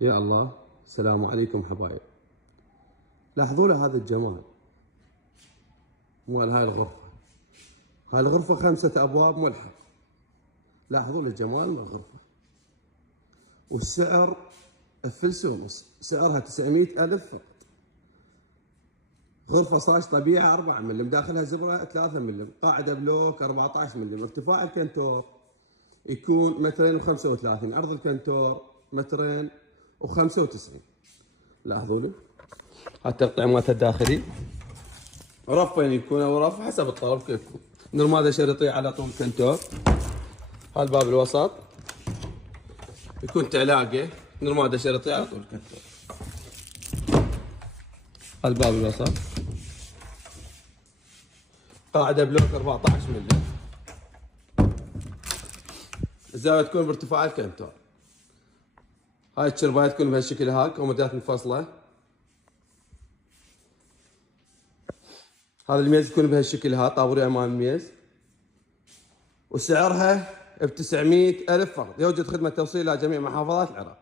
يا الله، السلام عليكم حبايب. لاحظوا له هذا الجمال مال هاي الغرفة. هاي الغرفة 5 أبواب ملحق. لاحظوا له جمال الغرفة. والسعر +1.5، سعرها 900,000 فقط. غرفة صاج طبيعة 4 ملم، داخلها زبرة 3 ملم، قاعدة بلوك 14 ملم، ارتفاع الكنتور يكون 2.35 متر، عرض الكنتور 2.95 متر. لاحظوا لي هاي التقطيع مالته الداخلي، رفين يكون او رف حسب الطلب كيف يكون. نرماده شريطية على طول الكنتور. هذا الباب الوسط يكون تعلاقه، نرماده شريطية على طول الكنتور. هذا الباب الوسط قاعدة بلوك 14 ملم، الزاوية تكون بارتفاع الكنتور. هاي الشرباية تكون بهالشكل هاك، كومودات منفصلة. هذا الميز يكون بهالشكل ها، طابوري امام الميز. وسعرها ب900,000 فقط. يوجد خدمة توصيل إلى جميع محافظات العراق.